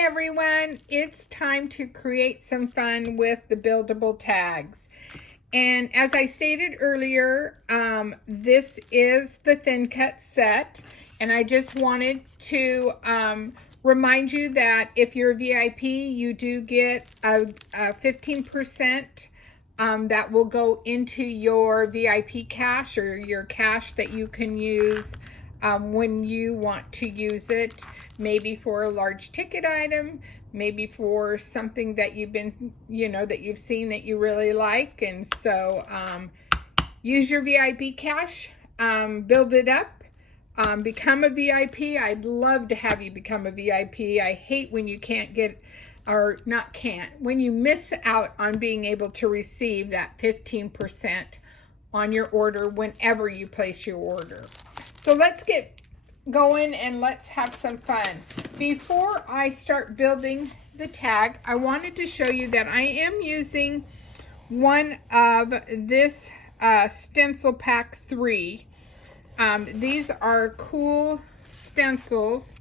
everyone, it's time to create some fun with the buildable tags. And as I stated earlier, this is the thin cut set, and I just wanted to remind you that if you're a VIP, you do get a 15% that will go into your VIP cash, or your cash that you can use when you want to use it, maybe for a large ticket item, maybe for something that you've been, that you've seen that you really like. And so use your VIP cash, build it up, become a VIP. I'd love to have you become a VIP. I hate when you can't get, or not can't, when you miss out on being able to receive that 15% on your order whenever you place your order. So let's get going and let's have some fun. Before I start building the tag, I wanted to show you that I am using one of this stencil pack 3. These are cool stencils.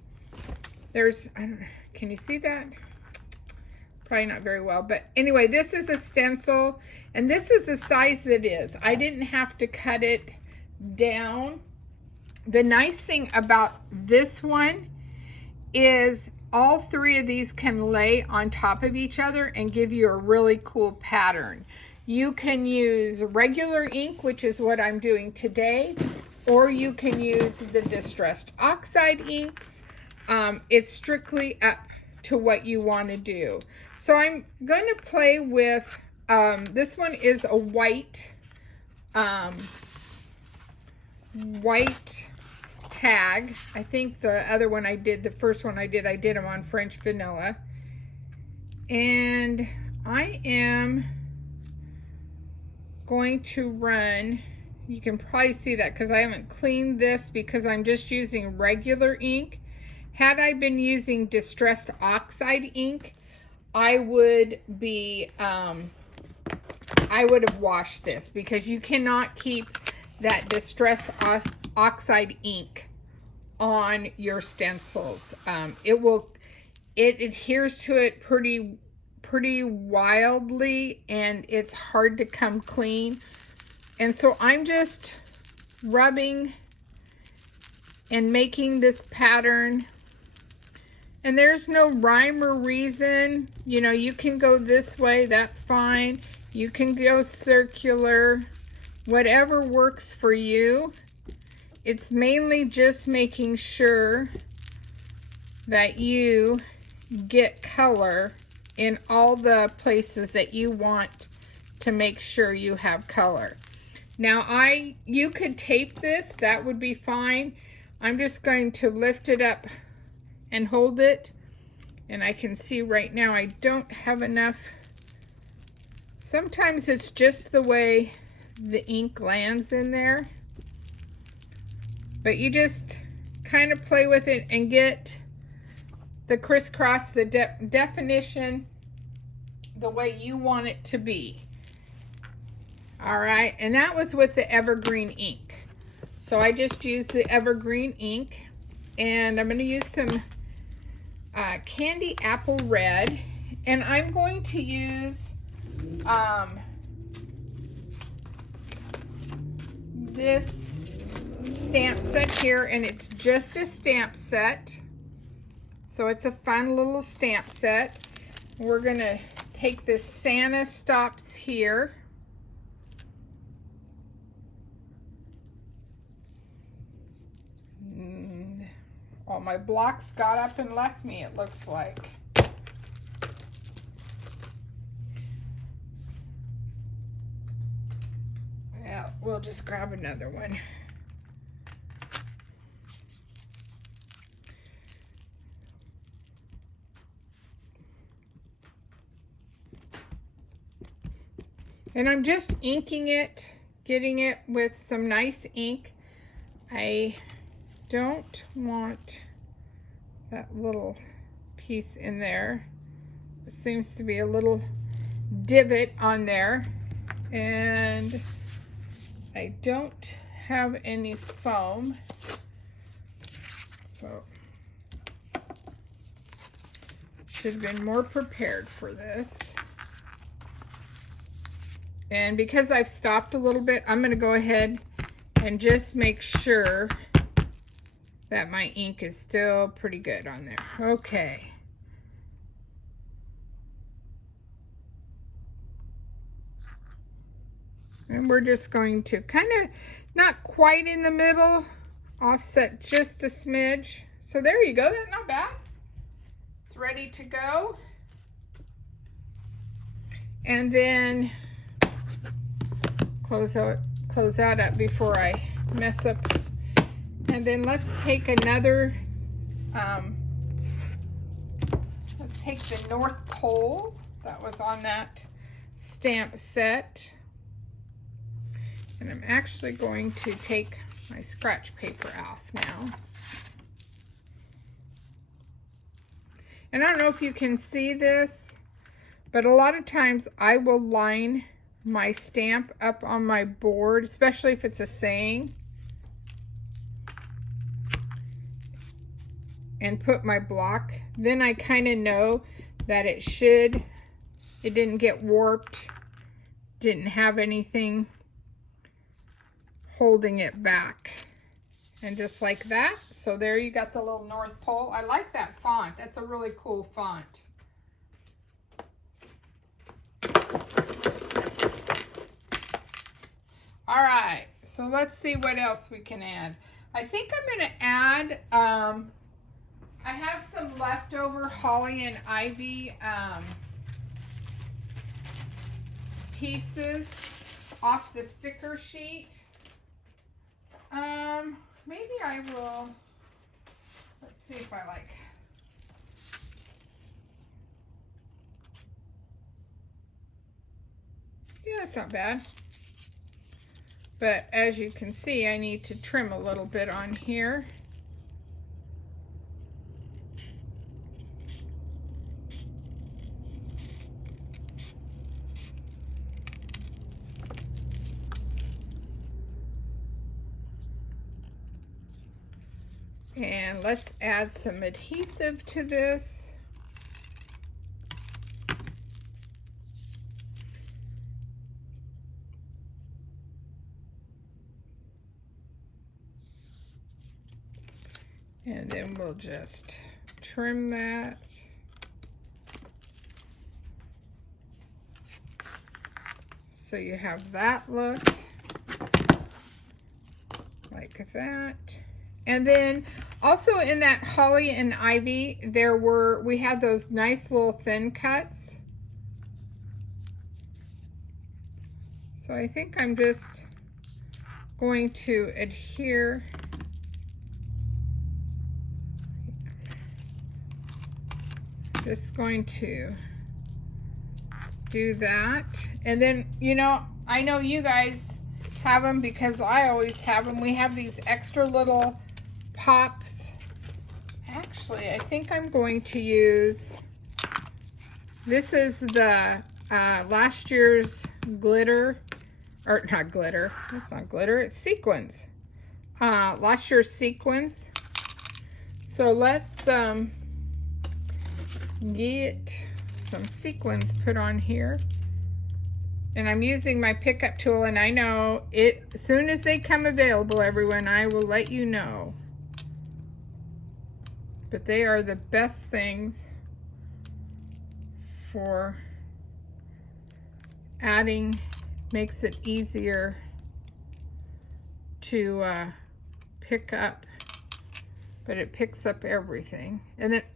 Can you see that? Probably not very well, but anyway, this is a stencil, and this is the size it is. I didn't have to cut it down. The nice thing about this one is all 3 of these can lay on top of each other and give you a really cool pattern. You can use regular ink, which is what I'm doing today, or you can use the distressed oxide inks. It's strictly up to what you want to do. So I'm going to play with, this one is a white tag. I think the other one the first one I did them on French vanilla. And I am going to run, you can probably see that because I haven't cleaned this because I'm just using regular ink. Had I been using distressed oxide ink, I would have washed this, because you cannot keep that distressed oxide ink on your stencils. It adheres to it pretty wildly, and it's hard to come clean. And so I'm just rubbing and making this pattern. And there's no rhyme or reason. You can go this way, that's fine. You can go circular, whatever works for you. It's mainly just making sure that you get color in all the places that you want to make sure you have color. Now you could tape this, that would be fine. I'm just going to lift it up and hold it, and I can see right now I don't have enough. Sometimes it's just the way the ink lands in there, but you just kind of play with it and get the crisscross, the definition the way you want it to be. All right, and that was with the evergreen ink. So I just used the evergreen ink, and I'm going to use some candy apple red, and I'm going to use this stamp set here, and it's just a stamp set, so it's a fun little stamp set. We're going to take this Santa stops here. All my blocks got up and left me, it looks like. Yeah, we'll just grab another one. And I'm just inking it, getting it with some nice ink. I don't want that little piece in there. It seems to be a little divot on there, and I don't have any foam, so should have been more prepared for this. And because I've stopped a little bit, I'm going to go ahead and just make sure that my ink is still pretty good on there. Okay. And we're just going to kind of, not quite in the middle, offset just a smidge. So there you go, that's not bad. It's ready to go. And then close that up before I mess up. And then let's take another, let's take the North Pole that was on that stamp set. And I'm actually going to take my scratch paper off now. And I don't know if you can see this, but a lot of times I will line my stamp up on my board, especially if it's a saying, and put my block. Then I kind of know that it didn't get warped, didn't have anything holding it back. And just like that. So there you got the little North Pole. I like that font. That's a really cool font. All right, so let's see what else we can add. I think I'm going to add, I have some leftover Holly and Ivy pieces off the sticker sheet. Maybe I will, let's see if I like, yeah, that's not bad. But as you can see, I need to trim a little bit on here. And let's add some adhesive to this. And then we'll just trim that. So you have that look, like that. And then also in that Holly and Ivy, we had those nice little thin cuts. So I think I'm just going to adhere. Just going to do that. And then, you know, I know you guys have them because I always have them. We have these extra little pops. Actually, I think I'm going to use, this is the last year's glitter, or not glitter, that's not glitter, it's sequins. Last year's sequins. So let's get some sequins put on here. And I'm using my pickup tool, and I know it, as soon as they come available, everyone, I will let you know. But they are the best things for adding, makes it easier to pick up, but it picks up everything.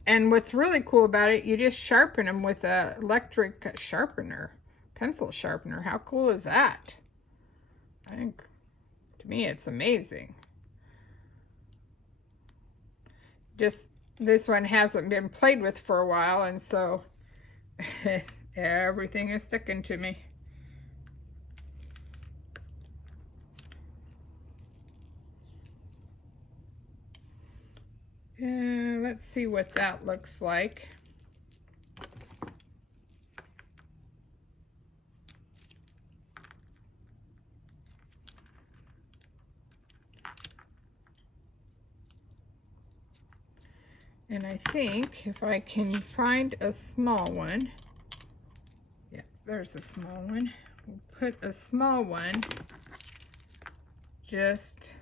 And what's really cool about it, you just sharpen them with an electric sharpener, pencil sharpener. How cool is that? I think, to me, it's amazing. Just, this one hasn't been played with for a while, and so everything is sticking to me. And let's see what that looks like. And I think if I can find a small one, yeah, there's a small one. We'll put a small one just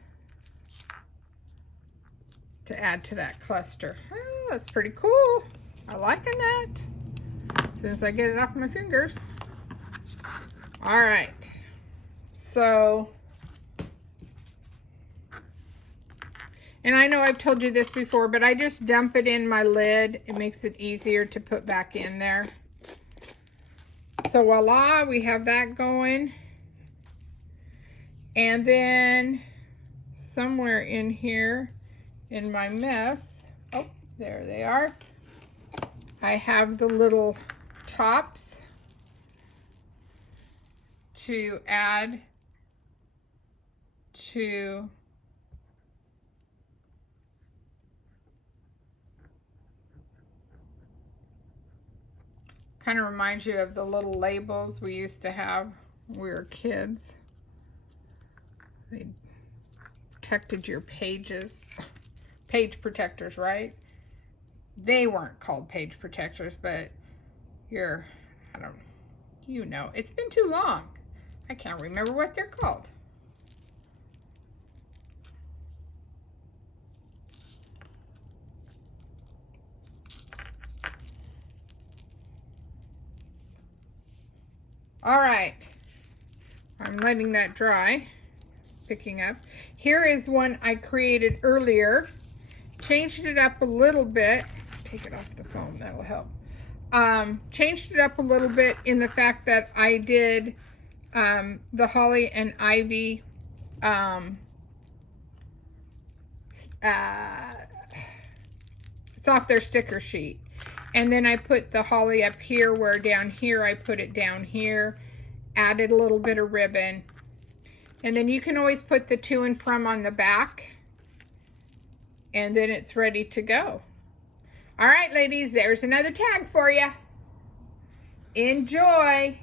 to add to that cluster. Oh, that's pretty cool. I'm liking that. As soon as I get it off my fingers. All right, so, and I know I've told you this before, but I just dump it in my lid. It makes it easier to put back in there. So voila, we have that going. And then somewhere in here in my mess, oh, there they are. I have the little tops to add to kind of reminds you of the little labels we used to have when we were kids. They protected your pages. Page protectors, right? They weren't called page protectors, but I don't, you know, it's been too long. I can't remember what they're called. All right, I'm letting that dry, picking up. Here is one I created earlier. Changed it up a little bit. Take it off the foam, that'll help. Changed it up a little bit in the fact that I did the holly and ivy it's off their sticker sheet, and then I put the holly up here, where down here I put it down here, added a little bit of ribbon, and then you can always put the to and from on the back, and then it's ready to go. All right, ladies, there's another tag for you. Enjoy.